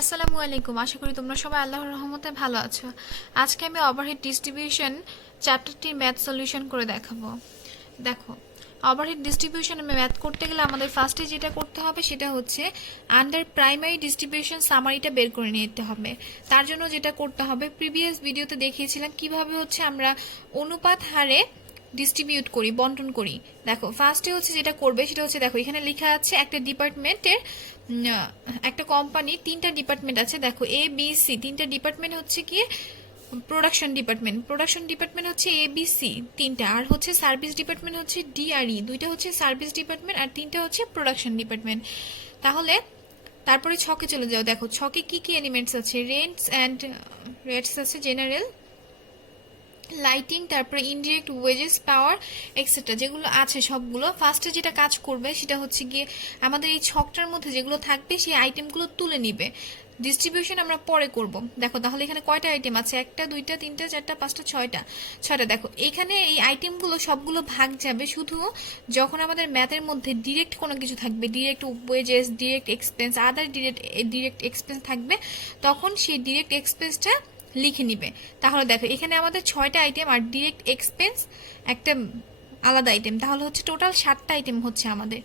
আসসালামু আলাইকুম। আশা করি তোমরা সবাই আল্লাহর রহমতে ভালো আছো। আজকে আমি ওভারহেড ডিস্ট্রিবিউশন চ্যাপ্টারটির ম্যাথ সলিউশন করে দেখাবো। দেখো, ওভারহেড ডিস্ট্রিবিউশন ম্যাথ করতে গেলে আমাদের ফার্স্টে যেটা করতে হবে সেটা হচ্ছে আন্ডার প্রাইমারি ডিস্ট্রিবিউশন সামারিটা বের করে নিতে হবে। তার জন্য যেটা করতে হবে, প্রিভিয়াস ভিডিওতে দেখিয়েছিলাম কিভাবে হচ্ছে আমরা অনুপাত হারে ডিস্ট্রিবিউট করি, বন্টন করি। দেখো, ফার্স্টে হচ্ছে যেটা করবে সেটা হচ্ছে, দেখো এখানে লেখা আছে একটা ডিপার্টমেন্টের, একটা কোম্পানি তিনটা ডিপার্টমেন্ট আছে। দেখো, এ বি সি তিনটা ডিপার্টমেন্ট হচ্ছে কি প্রোডাকশন ডিপার্টমেন্ট হচ্ছে এ বি সি তিনটা, আর হচ্ছে সার্ভিস ডিপার্টমেন্ট হচ্ছে ডি আর ই দুইটা হচ্ছে সার্ভিস ডিপার্টমেন্ট, আর তিনটা হচ্ছে প্রোডাকশন ডিপার্টমেন্ট। তাহলে তারপরে ছকে চলে যাও। দেখো ছকে কি কি এলিমেন্টস আছে, রেটস আছে, জেনারেল, লাইটিং, তারপরে ইনডিরেক্ট, ওয়েজেস, পাওয়ার, এক্সেট্রা যেগুলো আছে সবগুলো। ফার্স্টে যেটা কাজ করবে সেটা হচ্ছে গিয়ে আমাদের এই ছকটার মধ্যে যেগুলো থাকবে সেই আইটেমগুলো তুলে নিবে। ডিস্ট্রিবিউশন আমরা পরে করব। দেখো তাহলে এখানে কয়টা আইটেম আছে, একটা দুইটা তিনটা চারটা পাঁচটা ছয়টা। দেখো এখানে এই আইটেমগুলো সবগুলো ভাগ যাবে শুধু যখন আমাদের ম্যাথের মধ্যে ডিরেক্ট কোনো কিছু থাকবে, ডিরেক্ট ওয়েজেস, ডিরেক্ট এক্সপেন্স, আদার ডিরেক্ট এক্সপেন্স থাকবে, তখন সেই ডিরেক্ট এক্সপেন্সটা লিখে নিবে। তাহলে দেখো এখানে আমাদের 6টা আইটেম আর ডিরেক্ট এক্সপেন্স একটা আলাদা আইটেম, তাহলে হচ্ছে টোটাল 7টা আইটেম হচ্ছে আমাদের।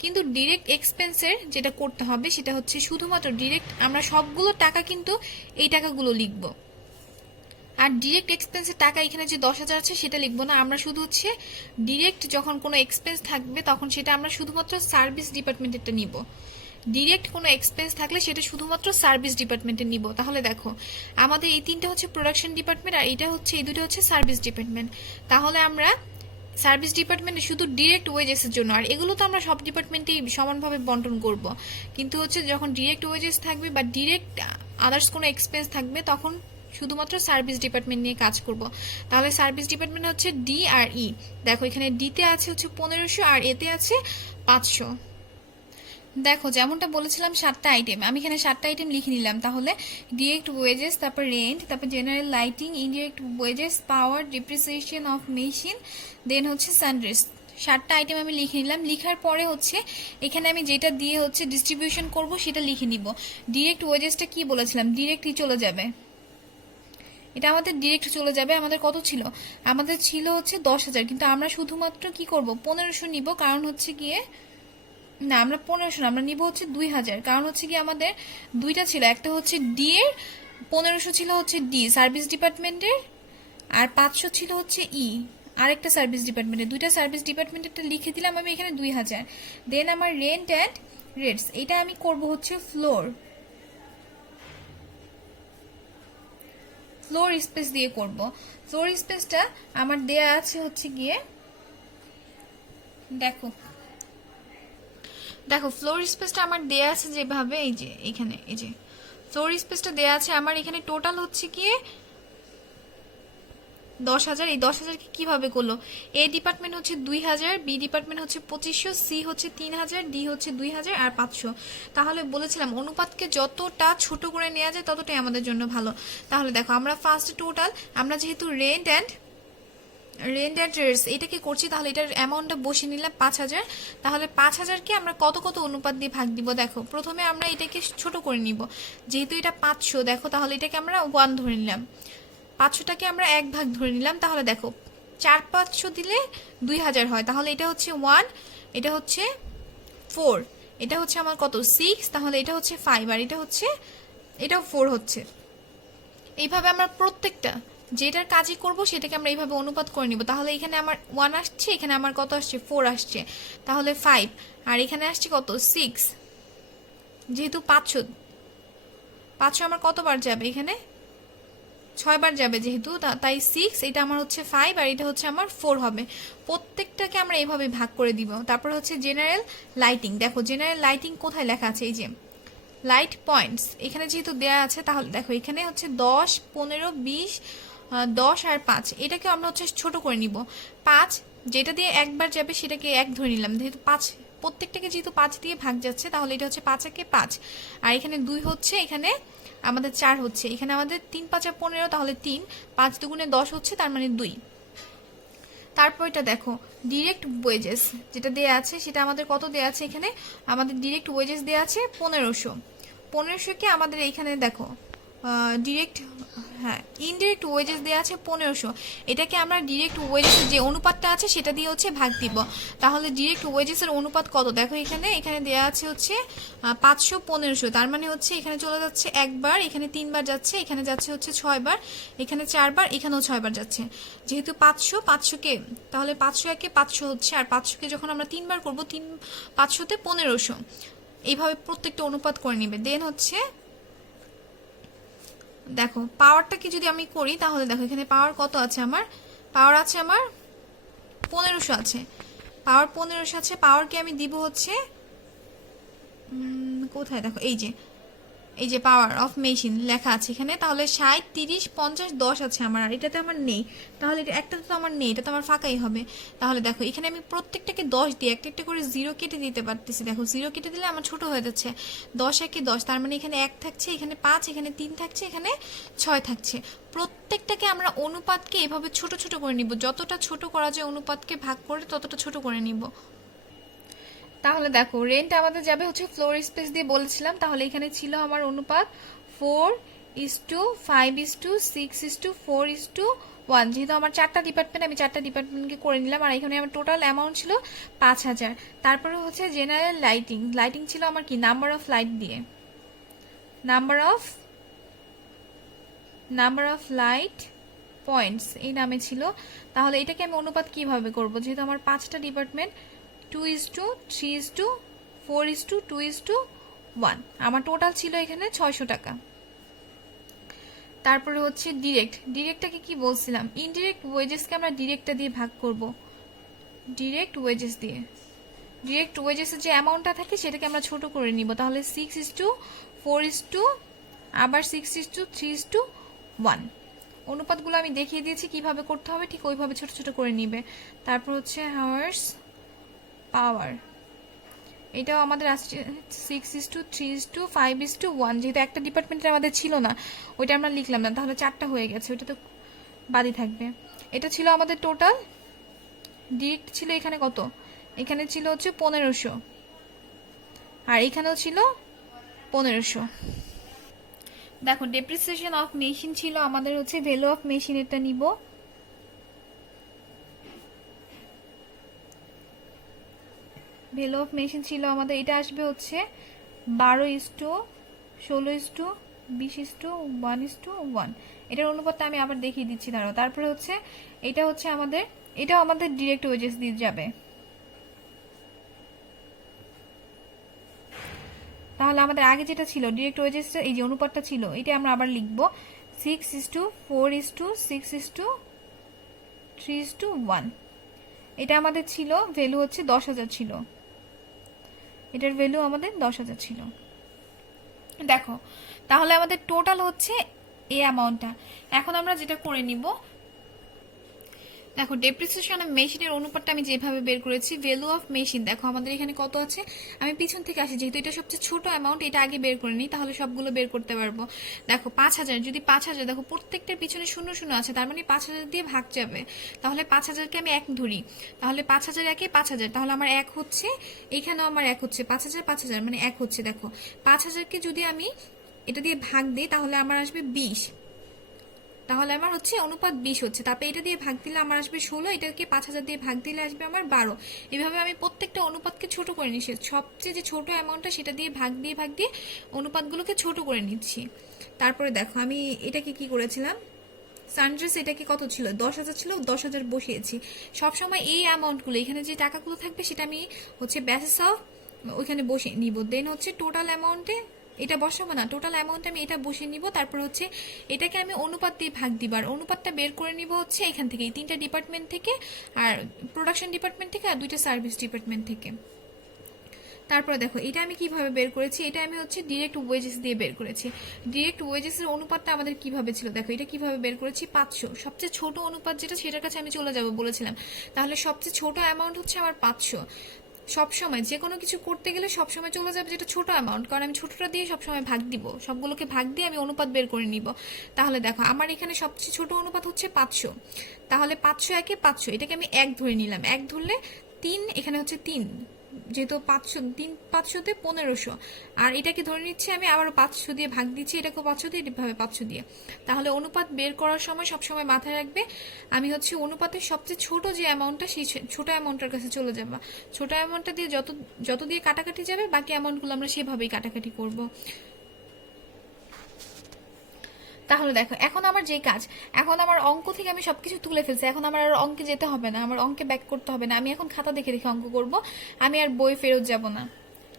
কিন্তু ডিরেক্ট এক্সপেন্সের যেটা করতে হবে সেটা হচ্ছে শুধুমাত্র ডিরেক্ট আমরা সবগুলো টাকা কিন্তু এই টাকাগুলো লিখব, আর ডিরেক্ট এক্সপেন্সের টাকা এখানে যে 10,000 আছে সেটা লিখবো না। আমরা শুধু হচ্ছে ডিরেক্ট যখন কোনো এক্সপেন্স থাকবে তখন সেটা আমরা শুধুমাত্র সার্ভিস ডিপার্টমেন্টেরটা নিব, ডিরেক্ট কোনো এক্সপেন্স থাকলে সেটা শুধুমাত্র সার্ভিস ডিপার্টমেন্টে নিব। তাহলে দেখো আমাদের এই তিনটা হচ্ছে প্রোডাকশন ডিপার্টমেন্ট, আর এটা হচ্ছে এই দুটো হচ্ছে সার্ভিস ডিপার্টমেন্ট। তাহলে আমরা সার্ভিস ডিপার্টমেন্টে শুধু ডিরেক্ট ওয়েজেসের জন্য, আর এগুলো তো আমরা সব ডিপার্টমেন্টেই সমানভাবে বন্টন করব, কিন্তু হচ্ছে যখন ডিরেক্ট ওয়েজেস থাকবে বা ডিরেক্ট আদার্স কোনো এক্সপেন্স থাকবে তখন শুধুমাত্র সার্ভিস ডিপার্টমেন্ট নিয়ে কাজ করব। তাহলে সার্ভিস ডিপার্টমেন্ট হচ্ছে ডি আর ই। দেখো এখানে ডিতে আছে হচ্ছে 1500 আর এতে আছে 500। দেখো যেমনটা বলেছিলাম 7টা আইটেম, আমি এখানে 7টা আইটেম লিখে নিলাম। তাহলে ডিরেক্ট ওয়েজেস, তারপর রেন্ট, তারপর general, lighting, indirect wages, power, depreciation of machine, then হচ্ছে সানড্রেস। 7টা আইটেম আমি লিখে নিলাম। লিখার পরে হচ্ছে এখানে আমি যেটা দিয়ে হচ্ছে ডিস্ট্রিবিউশন করব সেটা লিখে নিব। ডিরেক্ট ওয়েজেসটা কি বলেছিলাম, ডিরেক্টই চলে যাবে, এটা আমাদের ডিরেক্ট চলে যাবে। আমাদের কত ছিল, আমাদের ছিল হচ্ছে 10,000, কিন্তু আমরা শুধুমাত্র কি করব 1500 নিব, কারণ হচ্ছে গিয়ে না আমরা 1500 আমরা নিব হচ্ছে 2000, কারণ হচ্ছে কি আমাদের দুইটা ছিল, একটা হচ্ছে ডি এর 1500 ছিল হচ্ছে ডি সার্ভিস ডিপার্টমেন্টের, আর 500 ছিল হচ্ছে ই আরেকটা সার্ভিস ডিপার্টমেন্টের। দুইটা সার্ভিস ডিপার্টমেন্টেরটা লিখে দিলাম আমি এখানে 2000। দেন আমার রেন্ট অ্যান্ড রেটস, এটা আমি করব হচ্ছে ফ্লোর স্পেস দিয়ে করব। ফ্লোর স্পেসটা আমার দেয়া আছে হচ্ছে গিয়ে, দেখো দেখো ফ্লোর স্পেসটা আমার দেয়া আছে যেভাবে, এই যে এখানে এই যে ফ্লোর স্পেসটা দেয়া আছে আমার এখানে। টোটাল হচ্ছে গিয়ে 10,000। এই 10,000কে কিভাবে করলো, এ ডিপার্টমেন্ট হচ্ছে 2000, বি ডিপার্টমেন্ট হচ্ছে 2500, সি হচ্ছে 3000, ডি হচ্ছে 2000 আর 500। তাহলে বলেছিলাম অনুপাতকে যতটা ছোট করে নেওয়া যায় ততটাই আমাদের জন্য ভালো। তাহলে দেখো আমরা ফার্স্ট টোটাল, আমরা যেহেতু রেন্ট অ্যান্ড রেটস এটাকে করছি, তাহলে এটার অ্যামাউন্টটা বসিয়ে নিলাম 5,000। তাহলে 5,000কে আমরা কত কত অনুপাত দিয়ে ভাগ দিব। দেখো প্রথমে আমরা এটাকে ছোট করে নিব, যেহেতু এটা 500, দেখো তাহলে এটাকে আমরা 1 ধরে নিলাম, 500টাকে আমরা 1 ভাগ ধরে নিলাম। তাহলে দেখো 4-500 দিলে 2000 হয়, তাহলে এটা হচ্ছে 1, এটা হচ্ছে 4, এটা হচ্ছে আমার কত 6, তাহলে এটা হচ্ছে 5, আর এটাও 4 হচ্ছে। এইভাবে আমরা প্রত্যেকটা যেটার কাজই করব সেটাকে আমরা এইভাবে অনুপাত করে নিব। তাহলে এখানে আমার 1 আসছে, এখানে আমার কত আসছে 4 আসছে, তাহলে 5, আর এখানে আসছে কত 6, যেহেতু 500 আমার কতবার যাবে, এখানে 6 বার যাবে যেহেতু, তাই 6, এটা আমার হচ্ছে 5, আর এটা হচ্ছে আমার 4 হবে। প্রত্যেকটাকে আমরা এইভাবে ভাগ করে দিব। তারপর হচ্ছে জেনারেল লাইটিং। দেখো জেনারেল লাইটিং কোথায় লেখা আছে, এই যে লাইট পয়েন্টস এখানে যেহেতু দেয়া আছে, তাহলে দেখো এখানে হচ্ছে 10, 15, 20, 10 আর 5, এটাকে আমরা হচ্ছে ছোট করে নিব। 5 যেটা দিয়ে একবার যাবে সেটাকে 1 ধরে নিলাম, যেহেতু 5 প্রত্যেকটাকে যেহেতু 5 দিয়ে ভাগ যাচ্ছে, তাহলে এটা হচ্ছে 5 একে 5, আর এখানে 2 হচ্ছে, এখানে আমাদের 4 হচ্ছে, এখানে আমাদের 3 5 15, তাহলে 3, 5 দুগুণে 10 হচ্ছে, তার মানে 2। তারপর এটা দেখো ডিরেক্ট ওয়েজেস যেটা দেয়া আছে সেটা আমাদের কত দেয়া আছে, এখানে আমাদের ডিরেক্ট ওয়েজেস দেয়া আছে 1500। 1500 কে আমাদের এইখানে দেখো ডিরেক্ট, হ্যাঁ ইনডিরেক্ট ওয়েজেস দেওয়া আছে 1500, এটাকে আমরা ডিরেক্ট ওয়েজেসের যে অনুপাতটা আছে সেটা দিয়ে হচ্ছে ভাগ দিব। তাহলে ডিরেক্ট ওয়েজেসের অনুপাত কত দেখো, এখানে দেওয়া আছে হচ্ছে 500 1500, তার মানে হচ্ছে এখানে চলে যাচ্ছে একবার, এখানে 3বার যাচ্ছে, এখানে যাচ্ছে হচ্ছে 6বার, এখানে 4বার, এখানেও 6বার যাচ্ছে। যেহেতু 500কে, তাহলে 500 একে 500 হচ্ছে, আর 500কে যখন আমরা 3বার করবো 500তে 1500, এইভাবে প্রত্যেকটা অনুপাত করে নিবে। দেন হচ্ছে দেখো পাওয়ারটাকে যদি আমি করি, তাহলে দেখো এখানে পাওয়ার কত আছে, আমার পাওয়ার আছে আমার 1500 আছে, পাওয়ার 1500 আছে। পাওয়ারকে আমি দিব হচ্ছে কোথায় দেখো, এই যে পাওয়ার অফ মেশিন লেখা আছে এখানে, তাহলে 60 30 50 10 আছে আমার, আর এটাতে আমার নেই, তাহলে এটা একটা তো আমার নেই, এটা তো আমার ফাঁকাই হবে। তাহলে দেখো এখানে আমি প্রত্যেকটাকে 10 দিয়ে একটা একটা করে 0 কেটে দিতে পারতেছি। দেখো 0 কেটে দিলে আমার ছোট হয়ে যাচ্ছে, 10 একে 10, তার মানে এখানে 1 থাকছে, এখানে 5, এখানে 3 থাকছে, এখানে 6 থাকছে। প্রত্যেকটাকে আমরা অনুপাতকে এভাবে ছোট ছোট করে নিব, যতটা ছোট করা যায় অনুপাতকে ভাগ করে ততটা ছোট করে নিব। তাহলে দেখো রেন্ট আমাদের যাবে হচ্ছে ফ্লোর স্পেস দিয়ে বলেছিলাম, তাহলে এখানে ছিল আমার অনুপাত 4:5:6:4:1, যেহেতু আমার 4টা ডিপার্টমেন্ট, আমি 4টা ডিপার্টমেন্টকে করে নিলাম, আর এখানে আমার টোটাল অ্যামাউন্ট ছিল 5000। তারপরে হচ্ছে জেনারেল লাইটিং ছিল আমার কি নাম্বার অফ লাইট দিয়ে, নাম্বার অফ লাইট পয়েন্টস এই নামে ছিল। তাহলে এটাকে আমি অনুপাত কিভাবে করব, যেহেতু আমার 5টা ডিপার্টমেন্ট, 2:3:4:2:1, আমার টোটাল ছিল এখানে 600 টাকা। তারপরে হচ্ছে ডিরেক্টটাকে কি বলছিলাম, ইনডিরেক্ট ওয়েজেসকে আমরা ডিরেক্টটা দিয়ে ভাগ করব, ডিরেক্ট ওয়েজেসের যে অ্যামাউন্টটা থাকে সেটাকে আমরা ছোট করে নিব। তাহলে 6:4, আবার 6:3:1, অনুপাতগুলো আমি দেখিয়ে দিয়েছি কিভাবে করতে হবে, ঠিক ওইভাবে ছোট ছোট করে নিবে। তারপর হচ্ছে হাওয়ার্স পাওয়ার, এটাও আমাদের আসছে 6:3:5:1, যেহেতু একটা ডিপার্টমেন্টের আমাদের ছিল না, ওইটা আমরা লিখলাম না, তাহলে 4টা হয়ে গেছে, ওইটা তো বাদই থাকবে। এটা ছিল আমাদের টোটাল। ডিরেক্ট ছিল এখানে কত, এখানে ছিল হচ্ছে 1500, আর এখানেও ছিল 1500। দেখো ডেপ্রিসিয়েশন অফ মেশিন ছিল আমাদের হচ্ছে ভ্যালু অফ মেশিন, এটা নিব, ভ্যালু অফ মেশিন ছিল আমাদের, এটা আসবে হচ্ছে 12:16:20:1:1, এটার অনুপাতটা আমি আবার দেখিয়ে দিচ্ছি দাঁড়াও। তারপরে হচ্ছে এটা হচ্ছে আমাদের, এটাও আমাদের ডিরেক্ট ওয়েজেস দিয়ে যাবে। তাহলে আমাদের আগে যেটা ছিল ডিরেক্ট ওয়েজেসটা, এই যে অনুপাতটা ছিল, এটা আমরা আবার লিখবো 6:4:6:3:1, এটা আমাদের ছিল ভ্যালু হচ্ছে 10,000 ছিল, এটার ভ্যালু আমাদের 10,000 ছিল। দেখো তাহলে আমাদের টোটাল হচ্ছে এই অ্যামাউন্টটা। এখন আমরা যেটা করে নিব, দেখো ডেপ্রিসিয়েশন অফ মেশিনের অনুপাতটা আমি যেভাবে বের করেছি, ভ্যালু অফ মেশিন দেখো আমাদের এখানে কত আছে, আমি পিছন থেকে আসি, যেহেতু এটা সবচেয়ে ছোট অ্যামাউন্ট, এটা আগে বের করে নিই, তাহলে সবগুলো বের করতে পারবো। দেখো 5000, যদি 5000, দেখো প্রত্যেকটার পিছনে 00 আছে, তার মানে 5000 দিয়ে ভাগ যাবে, তাহলে 5000কে আমি 1 ধরি, তাহলে 5000 একে 5000, তাহলে আমার 1 হচ্ছে, এখানেও আমার 1 হচ্ছে, 5000 5000 মানে 1 হচ্ছে। দেখো 5000কে যদি আমি এটা দিয়ে ভাগ দিই তাহলে আমার আসবে 20, তাহলে আমার হচ্ছে অনুপাত 20 হচ্ছে। তারপরে এটা দিয়ে ভাগ দিলে আমার আসবে 16, এটাকে 5000 দিয়ে ভাগ দিলে আসবে আমার 12। এভাবে আমি প্রত্যেকটা অনুপাতকে ছোট করে নিচ্ছি, সবচেয়ে যে ছোট অ্যামাউন্টটা সেটা দিয়ে ভাগ দিয়ে অনুপাতগুলোকে ছোট করে নিচ্ছি। তারপরে দেখো আমি এটাকে কি করেছিলাম, সানড্রেস এটাকে কত ছিল, 10,000 ছিল, 10,000 বসিয়েছি। সবসময় এই অ্যামাউন্টগুলো, এখানে যে টাকাগুলো থাকবে সেটা আমি হচ্ছে বেসিস অফ ওইখানে বসে নিব। দেন হচ্ছে টোটাল অ্যামাউন্টে এটা বসাবো না, টোটাল অ্যামাউন্ট আমি এটা বসিয়ে নিব। তারপর হচ্ছে এটাকে আমি অনুপাত দিয়ে ভাগ দিব, আর অনুপাতটা বের করে নিব হচ্ছে এখান থেকে, এই 3টা ডিপার্টমেন্ট থেকে, আর প্রোডাকশন ডিপার্টমেন্ট থেকে, আর 2টা সার্ভিস ডিপার্টমেন্ট থেকে। তারপরে দেখো এটা আমি কিভাবে বের করেছি, এটা আমি হচ্ছে ডিরেক্ট ওয়েজেস দিয়ে বের করেছি। ডিরেক্ট ওয়েজেসের অনুপাতটা আমাদের কিভাবে ছিল, দেখো এটা কিভাবে বের করেছি, 500, সবচেয়ে ছোট অনুপাত যেটা সেটার কাছে আমি চলে যাব বলেছিলাম, তাহলে সবচেয়ে ছোট অ্যামাউন্ট হচ্ছে আমার 500। সবসময় যে কোনো কিছু করতে গেলে সবসময় চলে যাবে যেটা ছোট অ্যামাউন্ট, কারণ আমি ছোটটা দিয়ে সবসময় ভাগ দিব, সবগুলোকে ভাগ দিয়ে আমি অনুপাত বের করে নিব। তাহলে দেখো আমার এখানে সবচেয়ে ছোট অনুপাত হচ্ছে 500, তাহলে 500 একে 500, এটাকে আমি 1 ধরে নিলাম, 1 ধরলে 3, এখানে হচ্ছে 3, যেহেতু 500 3 500 তে 1500, আর এটাকে ধরে নিচ্ছি আমি আবার 500 দিয়ে ভাগ দিচ্ছি, এটাকেও 500 দিয়ে, এভাবে 500 দিয়ে। তাহলে অনুপাত বের করার সময় সবসময় মাথায় রাখবে আমি হচ্ছে অনুপাতের সবচেয়ে ছোট যে অ্যামাউন্টটা সেই ছোট অ্যামাউন্টের কাছে চলে যাবে। ছোট অ্যামাউন্টটা দিয়ে যত যত দিয়ে কাটাকাটি যাবে বাকি অ্যামাউন্টগুলো আমরা সেভাবেই কাটাকাটি করব। তাহলে দেখো এখন আমার যে কাজ, এখন আমার অঙ্ক থেকে আমি সবকিছু তুলে ফেলছি, এখন আমার আর অঙ্কে যেতে হবে না, আমার অঙ্কে ব্যাক করতে হবে না, আমি এখন খাতা দেখে দেখে অঙ্ক করব, আমি আর বই ফেরত যাব না,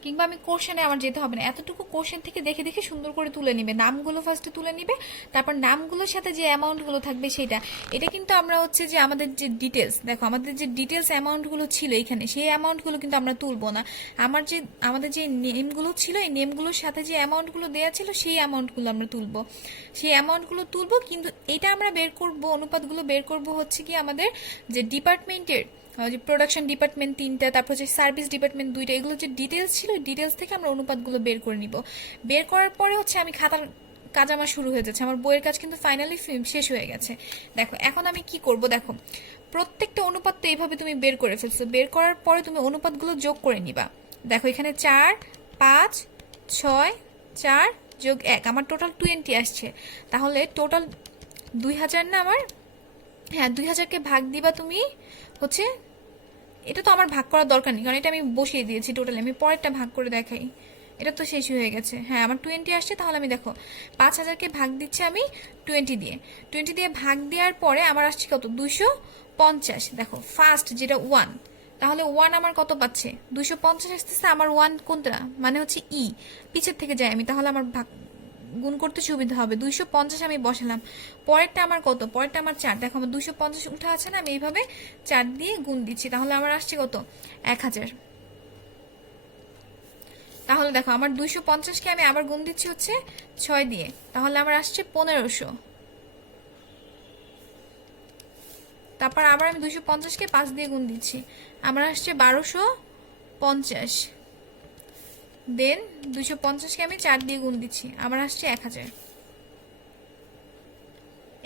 কিংবা আমি কোশ্চেনে আমার যেতে হবে না। এতটুকু কোশ্চেন থেকে দেখে দেখে সুন্দর করে তুলে নিবে, নামগুলো ফার্স্টে তুলে নিবে, তারপর নামগুলোর সাথে যে অ্যামাউন্টগুলো থাকবে সেটা। এটা কিন্তু আমরা হচ্ছে যে আমাদের যে ডিটেলস, দেখো আমাদের যে ডিটেলস অ্যামাউন্টগুলো ছিল এখানে, সেই অ্যামাউন্টগুলো কিন্তু আমরা তুলবো না। আমাদের যে নেমগুলো ছিল, এই নেমগুলোর সাথে যে অ্যামাউন্টগুলো দেওয়া ছিল সেই অ্যামাউন্টগুলো আমরা তুলবো, সেই অ্যামাউন্টগুলো তুলবো। কিন্তু এটা আমরা বের করব, অনুপাতগুলো বের করব হচ্ছে কি আমাদের যে ডিপার্টমেন্টের, যে প্রোডাকশন ডিপার্টমেন্ট 3টা, তারপর যে সার্ভিস ডিপার্টমেন্ট 2টা, এগুলো যে ডিটেলস ছিল, ডিটেলস থেকে আমরা অনুপাতগুলো বের করে নিব। বের করার পরে হচ্ছে আমি খাতার কাজ আমার শুরু হয়ে যাচ্ছে, আমার বইয়ের কাজ কিন্তু ফাইনালি শেষ হয়ে গেছে। দেখো এখন আমি কি করব, দেখো প্রত্যেকটা অনুপাত তো এইভাবে তুমি বের করে ফেলছো, বের করার পরে তুমি অনুপাতগুলো যোগ করে নিবা। দেখো এখানে 4 5 6 4 যোগ 1, আমার টোটাল 20 আসছে। তাহলে টোটাল 2000 না আমার, হ্যাঁ 2000কে ভাগ দিবা তুমি হচ্ছে, এটা তো আমার ভাগ করার দরকার নেই কারণ এটা আমি বসিয়ে দিয়েছি টোটালি, আমি পরেরটা ভাগ করে দেখাই, এটা তো শেষ হয়ে গেছে। হ্যাঁ আমার 20 আসছে, তাহলে আমি দেখো 5000কে ভাগ দিচ্ছি আমি 20 দিয়ে, 20 দিয়ে ভাগ দেওয়ার পরে আমার আসছে কত, 250। দেখো ফার্স্ট যেটা 1, তাহলে 1 আমার কত পাচ্ছে, 250 আসতেছে। আমার 1 কোনটা, মানে হচ্ছে ই, পিছের থেকে যাই আমি, তাহলে আমার ভাগ গুণ করতে সুবিধা হবে। 250 আমি বসালাম, পরেরটা আমার কত, পরেরটা আমার 4। দেখো আমার 250 উঠা আছে না, আমি এইভাবে 4 দিয়ে গুণ দিচ্ছি, তাহলে আমার আসছে কত, 1000। তাহলে দেখো আমার 250কে আমি আবার গুণ দিচ্ছি হচ্ছে 6 দিয়ে, তাহলে আমার আসছে 1500। তারপর আবার আমি 250কে 5 দিয়ে গুণ দিচ্ছি, আমার আসছে 1250। দেন 250কে আমি 4 দিয়ে গুণ দিচ্ছি, আমার আসছে 1000।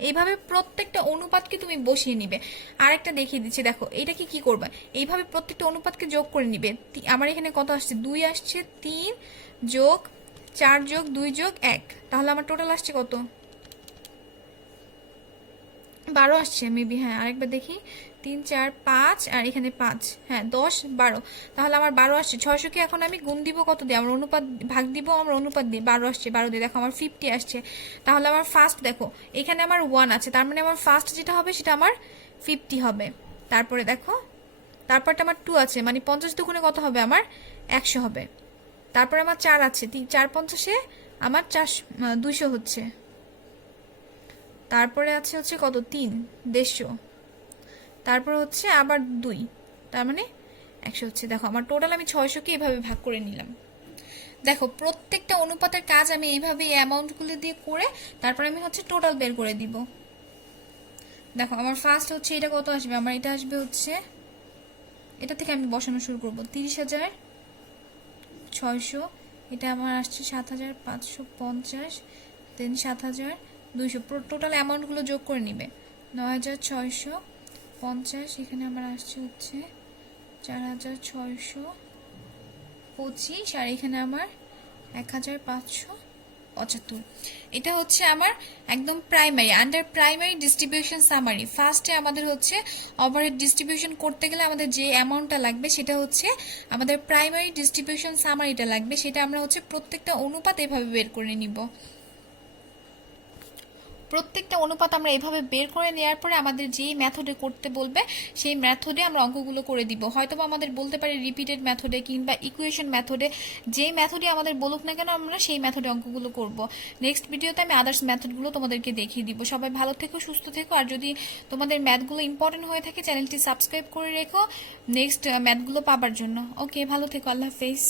এইভাবে প্রত্যেকটা অনুপাতকে তুমি বসিয়ে নিবে। আরেকটা দেখিয়ে দিচ্ছি, দেখো এইটা কি করবে, এইভাবে প্রত্যেকটা অনুপাতকে যোগ করে নিবে। আমার এখানে কত আসছে, 2 আসছে, 3 যোগ 4 যোগ 2 যোগ 1, তাহলে আমার টোটাল আসছে কত, 12 আসছে মেবি, হ্যাঁ আরেকবার দেখি, 3 4 5 আর এখানে 5, হ্যাঁ 10 12, তাহলে আমার 12 আসছে। 600কে এখন আমি গুণ দিব কত দিয়ে, আমার অনুপাত ভাগ দিব আমার অনুপাত দিয়ে, 12 আসছে, 12 দিয়ে দেখো আমার 50 আসছে। তাহলে আমার ফার্স্ট দেখো এখানে আমার 1 আছে, তার মানে আমার ফার্স্ট যেটা হবে সেটা আমার 50 হবে। তারপরে দেখো তারপরটা আমার 2 আছে, মানে 50 দুগুণে কত হবে, আমার 100 হবে। তারপরে আমার 4 আছে, 4 50-এ আমার 200 হচ্ছে। তারপরে আছে হচ্ছে কত, 3 150, তারপর হচ্ছে আবার 2, তার মানে 100 হচ্ছে। দেখো আমার টোটাল আমি 600কে এইভাবে ভাগ করে নিলাম। দেখো প্রত্যেকটা অনুপাতের কাজ আমি এইভাবে অ্যামাউন্টগুলো দিয়ে করে তারপর আমি হচ্ছে টোটাল বের করে দিব। দেখো আমার ফার্স্ট হচ্ছে এটা কত আসবে, আমার এটা আসবে হচ্ছে, এটা থেকে আমি বসানো শুরু করব, 30,600, এটা আমার আসছে 7,550, দেন 7,200, টোটাল অ্যামাউন্টগুলো যোগ করে নিবে। 9,650, এখানে আমার আসছে হচ্ছে 4,625, আর এখানে আমার 1,575। এটা হচ্ছে আমার একদম primary, under primary distribution summary. ফার্স্টে আমাদের হচ্ছে ওভারহেড ডিস্ট্রিবিউশন করতে গেলে আমাদের যে অ্যামাউন্টটা লাগবে সেটা হচ্ছে আমাদের প্রাইমারি ডিস্ট্রিবিউশন সামারিটা লাগবে, সেটা আমরা হচ্ছে প্রত্যেকটা অনুপাত এভাবে বের করে নিব। প্রত্যেকটা অনুপাত আমরা এভাবে বের করে নেওয়ার পরে আমাদের যেই মেথডে করতে বলবে সেই মেথডে আমরা অঙ্কগুলো করে দিব। হয়তো আমাদের বলতে পারি রিপিটেড মেথডে কিংবা ইকুয়েশন মেথডে, যেই মেথডে আমাদের বলুক না কেন আমরা সেই মেথডে অঙ্কগুলো করব। নেক্সট ভিডিওতে আমি আদার্স মেথডগুলো তোমাদেরকে দেখিয়ে দিব। সবাই ভালো থেকো, সুস্থ থেকো, আর যদি তোমাদের ম্যাথগুলো ইম্পর্টেন্ট হয়ে থাকে চ্যানেলটি সাবস্ক্রাইব করে রেখো নেক্সট ম্যাথগুলো পাবার জন্য। ওকে, ভালো থেকো, আল্লাহ হাফেজ।